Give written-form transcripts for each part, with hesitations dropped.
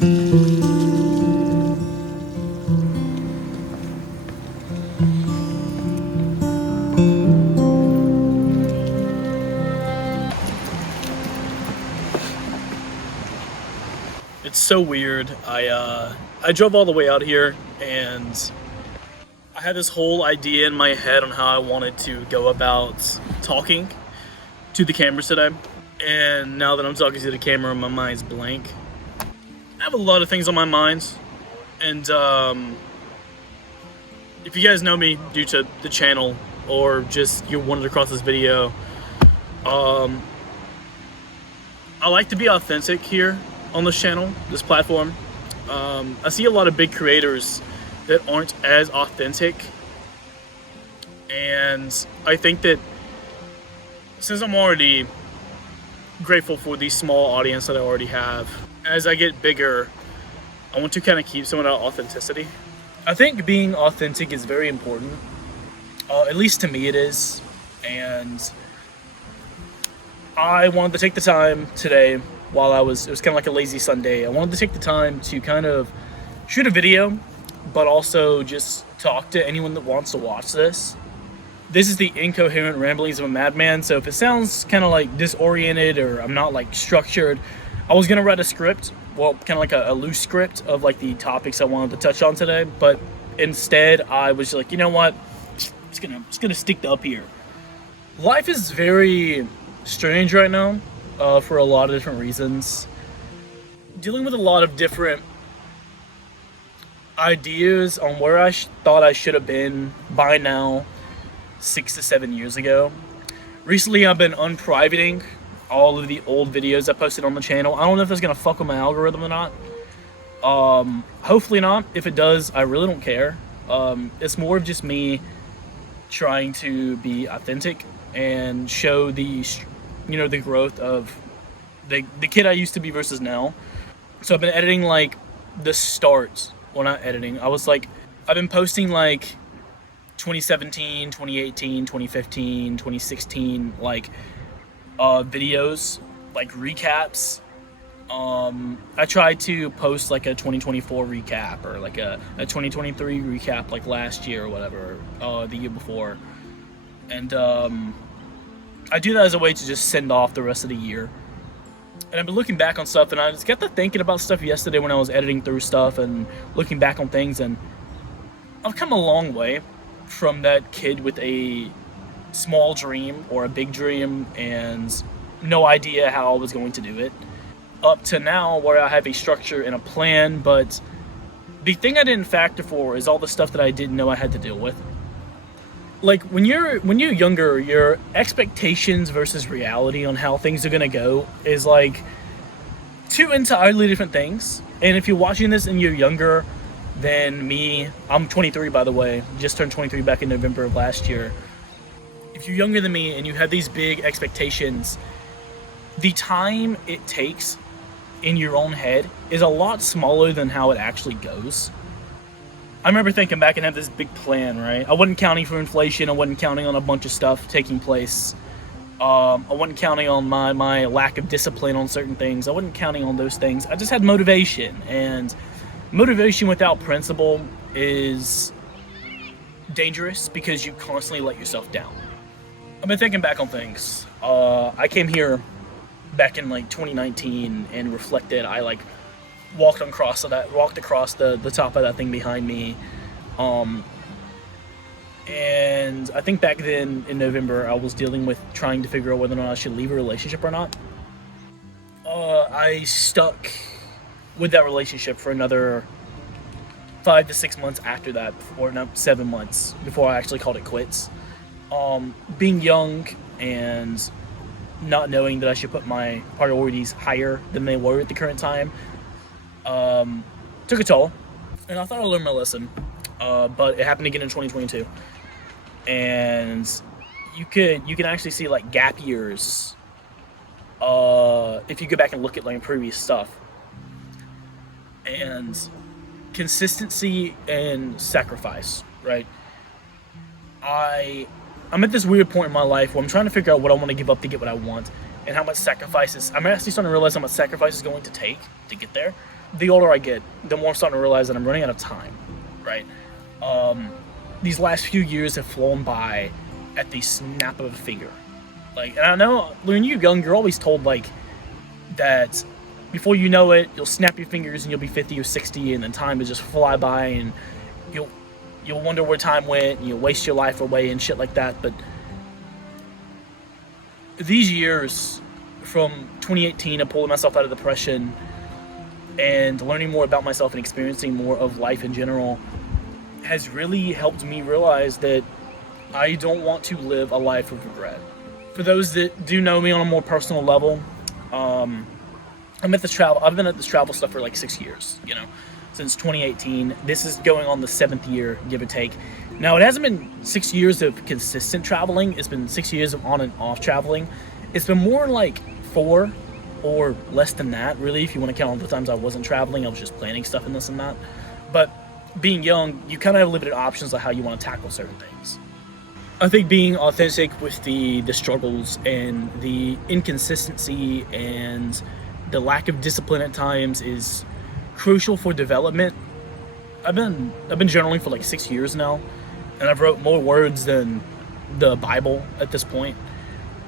It's so weird. I drove all the way out here, and I had this whole idea in my head on how I wanted to go about talking to the camera today. And now that I'm talking to the camera, my mind's blank. I have a lot of things on my mind, and if you guys know me due to the channel or just you wanted across this video, I like to be authentic here on this channel, this platform. I see a lot of big creators that aren't as authentic, and I think that since I'm already grateful for the small audience that I already have, as I get bigger, I want to kind of keep some of that authenticity. I think being authentic is very important, at least to me it is, and I wanted to take the time today while it was kind of like a lazy Sunday. I wanted to take the time to kind of shoot a video, but also just talk to anyone that wants to watch this. This is the incoherent ramblings of a madman, so if it sounds kind of like disoriented or I'm not like structured, I was gonna write a script, well, kind of like a loose script of like the topics I wanted to touch on today, but instead I was like, you know what, just gonna stick to up here. Life is very strange right now, for a lot of different reasons. Dealing with a lot of different ideas on where I thought I should have been by now 6 to 7 years ago. Recently I've been unprivating all of the old videos I posted on the channel. I don't know if that's gonna fuck with my algorithm or not. Hopefully not. If it does, I really don't care. It's more of just me trying to be authentic and show the growth of the kid I used to be versus now. So I've been editing like the start. Well, not editing. I've been posting like 2017, 2018, 2015, 2016, like videos, like recaps. I tried to post like a 2024 recap or like a 2023 recap like last year or whatever, the year before. And I do that as a way to just send off the rest of the year. And I've been looking back on stuff, and I just got to thinking about stuff yesterday when I was editing through stuff and looking back on things, and I've come a long way from that kid with a small dream or a big dream and no idea how I was going to do it, up to now where I have a structure and a plan, but the thing I didn't factor for is all the stuff that I didn't know I had to deal with. Like when you're younger, your expectations versus reality on how things are gonna go is like two entirely different things. And if you're watching this and you're younger than me, I'm 23 by the way, just turned 23 back in November of last year. If you're younger than me and you have these big expectations, the time it takes in your own head is a lot smaller than how it actually goes. I remember thinking back and had this big plan, right? I wasn't counting for inflation. I wasn't counting on a bunch of stuff taking place. I wasn't counting on my lack of discipline on certain things. I wasn't counting on those things. I just had motivation. And motivation without principle is dangerous because you constantly let yourself down. I've been thinking back on things. I came here back in like 2019 and reflected. I like walked across the top of that thing behind me, and I think back then in November I was dealing with trying to figure out whether or not I should leave a relationship or not. I stuck with that relationship for another 5 to 6 months after that, or no, 7 months before I actually called it quits. Being young and not knowing that I should put my priorities higher than they were at the current time took a toll, and I thought I learned my lesson, but it happened again in 2022, and you can actually see like gap years if you go back and look at like previous stuff, and consistency and sacrifice, right? I'm at this weird point in my life where I'm trying to figure out what I want to give up to get what I want, and how much sacrifices. I'm actually starting to realize how much sacrifice is going to take to get there. the older I get, the more I'm starting to realize that I'm running out of time, right? These last few years have flown by at the snap of a finger. Like, and I know when you're young, you're always told like that before you know it, you'll snap your fingers and you'll be 50 or 60, and then time will just fly by, and you'll wonder where time went, and you'll waste your life away and shit like that. But these years, from 2018 of pulling myself out of depression and learning more about myself and experiencing more of life in general, has really helped me realize that I don't want to live a life of regret. For those that do know me on a more personal level, I've been at this travel stuff for like 6 years, since 2018. This is going on the 7th year, give or take. Now, it hasn't been 6 years of consistent traveling. It's been 6 years of on and off traveling. It's been more like 4 or less than that, really, if you want to count all the times I wasn't traveling. I was just planning stuff and this and that. But being young, you kind of have limited options on how you want to tackle certain things. I think being authentic with the struggles and the inconsistency and the lack of discipline at times is crucial for development. I've been journaling for like 6 years now, and I've wrote more words than the Bible at this point.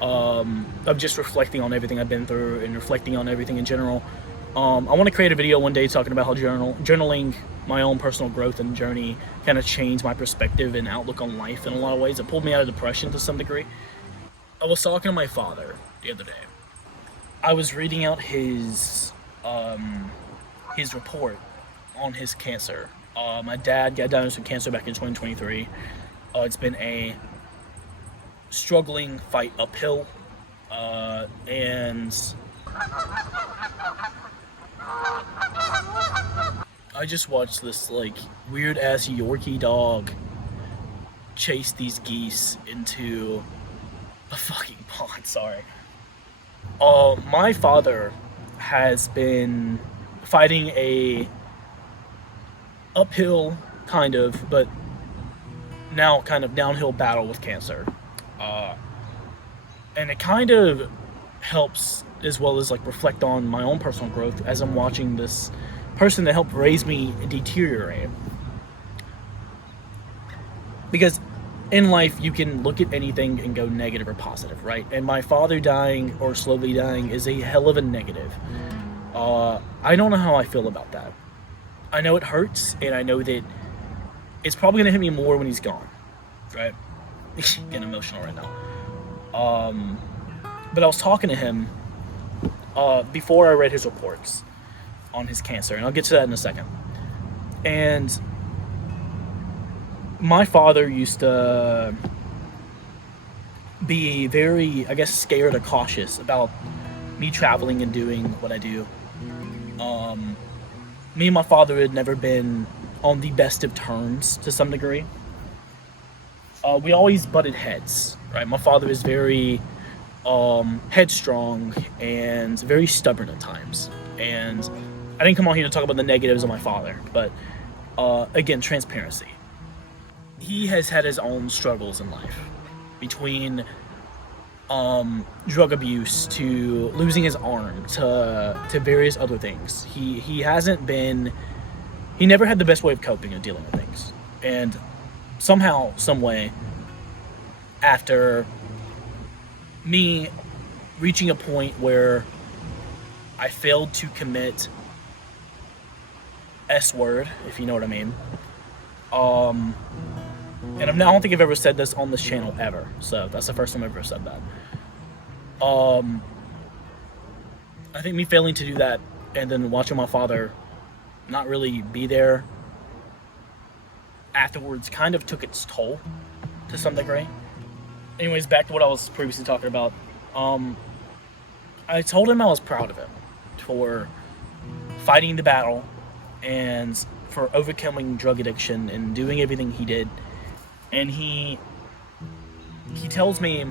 Of just reflecting on everything I've been through and reflecting on everything in general. I want to create a video one day talking about how journaling my own personal growth and journey kind of changed my perspective and outlook on life in a lot of ways. It pulled me out of depression to some degree. I was talking to my father the other day. I was reading out his report on his cancer. My dad got diagnosed with cancer back in 2023. It's been a struggling fight uphill, and I just watched this like weird ass Yorkie dog chase these geese into a fucking pond. Sorry. My father has been fighting a uphill kind of, but now kind of downhill battle with cancer. And it kind of helps as well as like reflect on my own personal growth as I'm watching this person that helped raise me deteriorate. Because in life, you can look at anything and go negative or positive, right? And my father dying or slowly dying is a hell of a negative. I don't know how I feel about that. I know it hurts, and I know that it's probably going to hit me more when he's gone, right? Getting emotional right now. But I was talking to him before I read his reports on his cancer, and I'll get to that in a second. And my father used to be very, I guess, scared or cautious about me traveling and doing what I do. Me and my father had never been on the best of terms to some degree. We always butted heads, right? My father is very headstrong and very stubborn at times. And I didn't come on here to talk about the negatives of my father, but again, transparency. He has had his own struggles in life, between drug abuse to losing his arm to various other things. He never had the best way of coping and dealing with things. And somehow, some way, after me reaching a point where I failed to commit S word, if you know what I mean. And I don't think I've ever said this on this channel ever, so that's the first time I've ever said that. I think me failing to do that and then watching my father not really be there afterwards kind of took its toll to some degree. Anyways, back to what I was previously talking about. I told him I was proud of him for fighting the battle and for overcoming drug addiction and doing everything he did. And he tells me,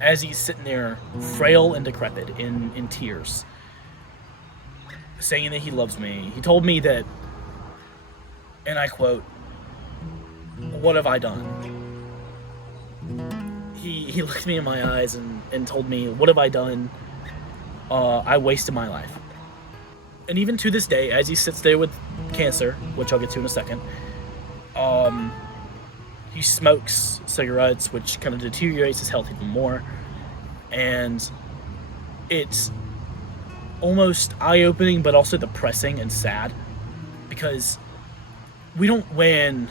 as he's sitting there frail and decrepit in tears, saying that he loves me, he told me that, and I quote, "What have I done?" He looked me in my eyes and told me, "What have I done? I wasted my life." And even to this day, as he sits there with cancer, which I'll get to in a second, he smokes cigarettes, which kind of deteriorates his health even more. And it's almost eye-opening, but also depressing and sad, because we don't win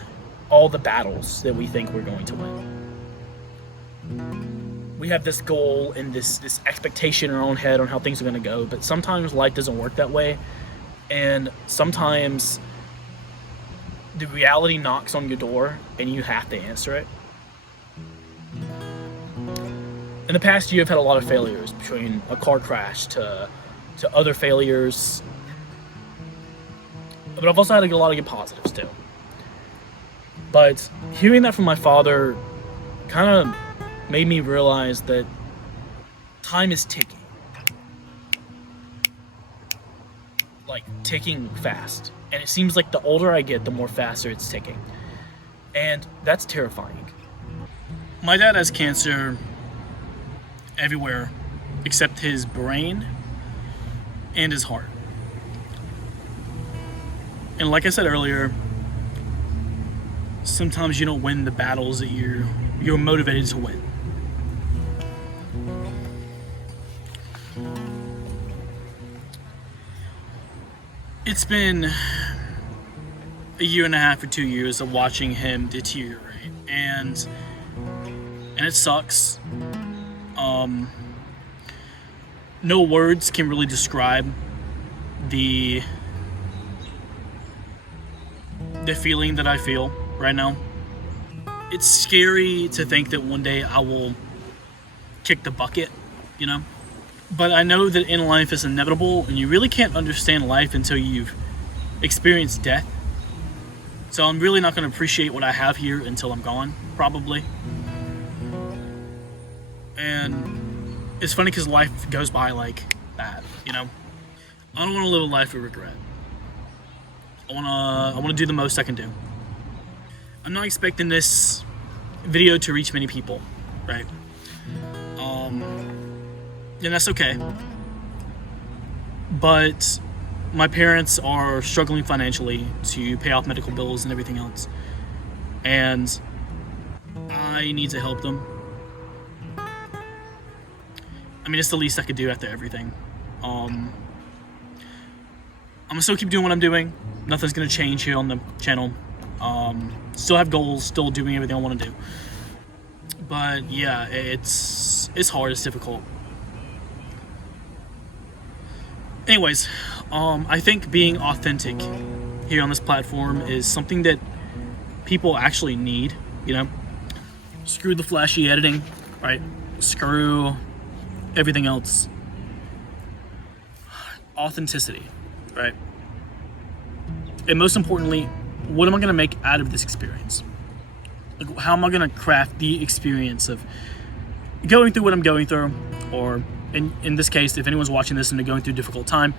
all the battles that we think we're going to win. We have this goal and this expectation in our own head on how things are going to go, but sometimes life doesn't work that way, and sometimes the reality knocks on your door and you have to answer it. In the past year, I've had a lot of failures, between a car crash to other failures, but I've also had a lot of good positives too. But hearing that from my father kind of made me realize that time is ticking. Like, ticking fast. And it seems like the older I get, the more faster it's ticking. And that's terrifying. My dad has cancer everywhere except his brain and his heart. And like I said earlier, sometimes you don't win the battles that you're motivated to win. It's been a year and a half or 2 years of watching him deteriorate, and it sucks. No words can really describe the feeling that I feel right now. It's scary to think that one day I will kick the bucket, you know? But I know that in life it's inevitable, and you really can't understand life until you've experienced death. So I'm really not going to appreciate what I have here until I'm gone, probably. And it's funny because life goes by like that, you know? I don't want to live a life of regret. I want to do the most I can do. I'm not expecting this video to reach many people, right? And that's okay. But my parents are struggling financially to pay off medical bills and everything else. And I need to help them. I mean, it's the least I could do after everything. I'm gonna still keep doing what I'm doing. Nothing's gonna change here on the channel. Still have goals, still doing everything I want to do. But yeah, it's hard, it's difficult. Anyways, I think being authentic here on this platform is something that people actually need, you know? Screw the flashy editing, right? Screw everything else. Authenticity, right? And most importantly, what am I going to make out of this experience? Like, how am I going to craft the experience of going through what I'm going through, or in this case, if anyone's watching this and they're going through a difficult time,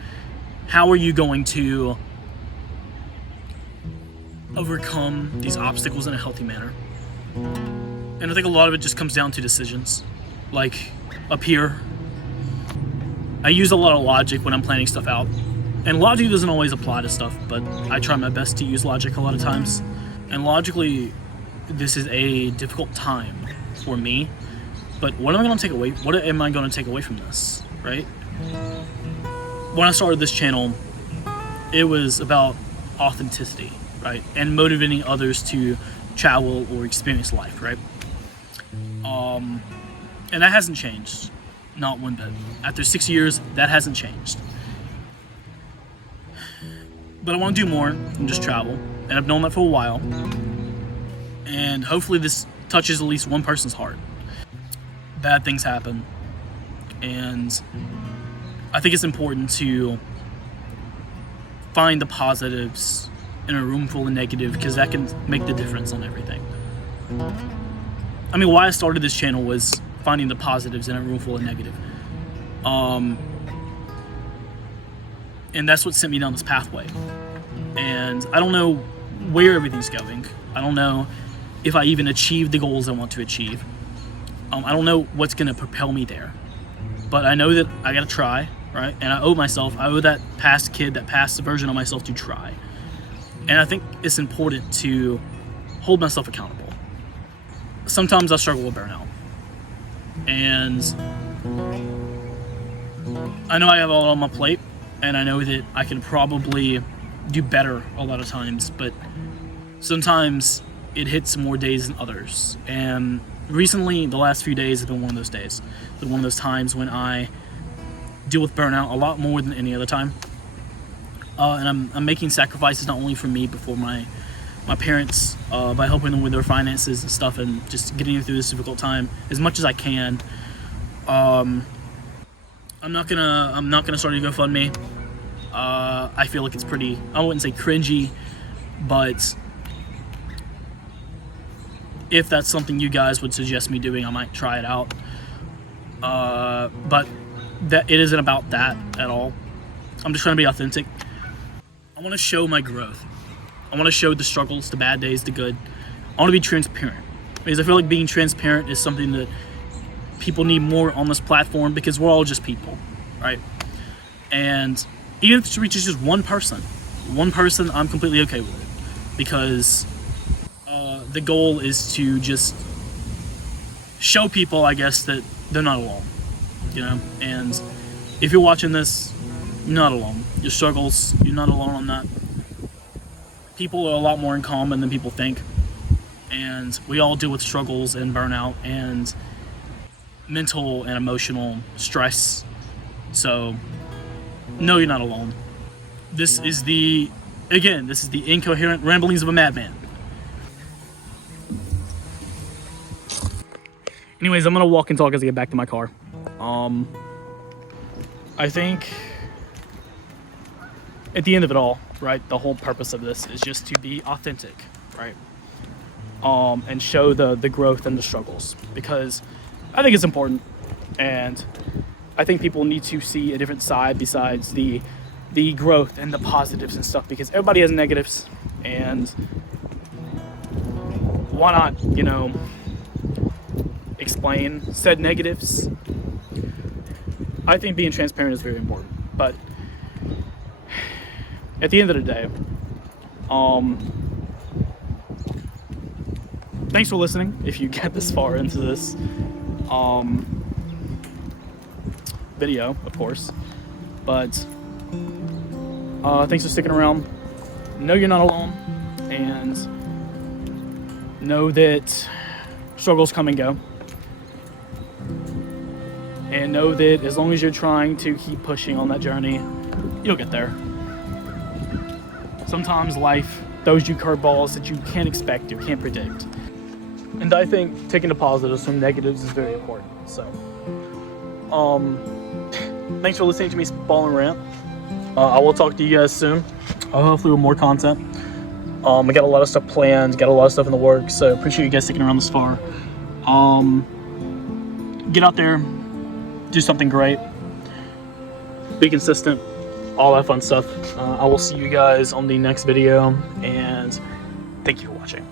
how are you going to overcome these obstacles in a healthy manner? And I think a lot of it just comes down to decisions. Like up here, I use a lot of logic when I'm planning stuff out. And logic doesn't always apply to stuff, but I try my best to use logic a lot of times. And logically, this is a difficult time for me. But what am I going to take away? What am I going to take away from this, right? When I started this channel, it was about authenticity, right? And motivating others to travel or experience life, right? And that hasn't changed, not one bit. After 6 years, that hasn't changed. But I want to do more than just travel, and I've known that for a while. And hopefully this touches at least one person's heart. Bad things happen, and I think it's important to find the positives in a room full of negative, because that can make the difference on everything. I mean, why I started this channel was finding the positives in a room full of negative. And that's what sent me down this pathway. And I don't know where everything's going. I don't know if I even achieve the goals I want to achieve. I don't know what's going to propel me there. But I know that I got to try, right? And I owe that past kid, that past version of myself to try. And I think it's important to hold myself accountable. Sometimes I struggle with burnout. And I know I have a lot on my plate, and I know that I can probably do better a lot of times, but sometimes it hits more days than others. And recently, the last few days have been one of those days. It's been one of those times when I deal with burnout a lot more than any other time. And I'm making sacrifices not only for me, but for my parents, by helping them with their finances and stuff, and just getting them through this difficult time as much as I can. I'm not gonna start a GoFundMe. I feel like it's pretty, I wouldn't say cringy, but if that's something you guys would suggest me doing, I might try it out. But that it isn't about that at all. I'm just trying to be authentic. I want to show my growth. I want to show the struggles, the bad days, the good. I want to be transparent, because I feel like being transparent is something that people need more on this platform, because we're all just people, right? And even if it reaches just one person, I'm completely okay with it, because the goal is to just show people, I guess, that they're not alone, you know? And if you're watching this, you're not alone. Your struggles, you're not alone on that. People are a lot more in common than people think, and we all deal with struggles and burnout and mental and emotional stress. So no, you're not alone. This is the incoherent ramblings of a madman. Anyways, I'm gonna walk and talk as I get back to my car. I think at the end of it all, right, the whole purpose of this is just to be authentic, right? And show the growth and the struggles, because I think it's important, and I think people need to see a different side besides the growth and the positives and stuff, because everybody has negatives, and why not, you know, explain said negatives. I think being transparent is very important, but at the end of the day, thanks for listening if you get this far into this video, of course, but thanks for sticking around. Know you're not alone, and know that struggles come and go, and know that as long as you're trying to keep pushing on that journey, you'll get there. Sometimes life throws you curveballs that you can't expect, you can't predict. And I think taking the positives from negatives is very important. So, thanks for listening to me ball and rant. I will talk to you guys soon. Hopefully with more content. I got a lot of stuff planned, got a lot of stuff in the works, so appreciate you guys sticking around this far. Get out there, do something great, be consistent, all that fun stuff. I will see you guys on the next video, and thank you for watching.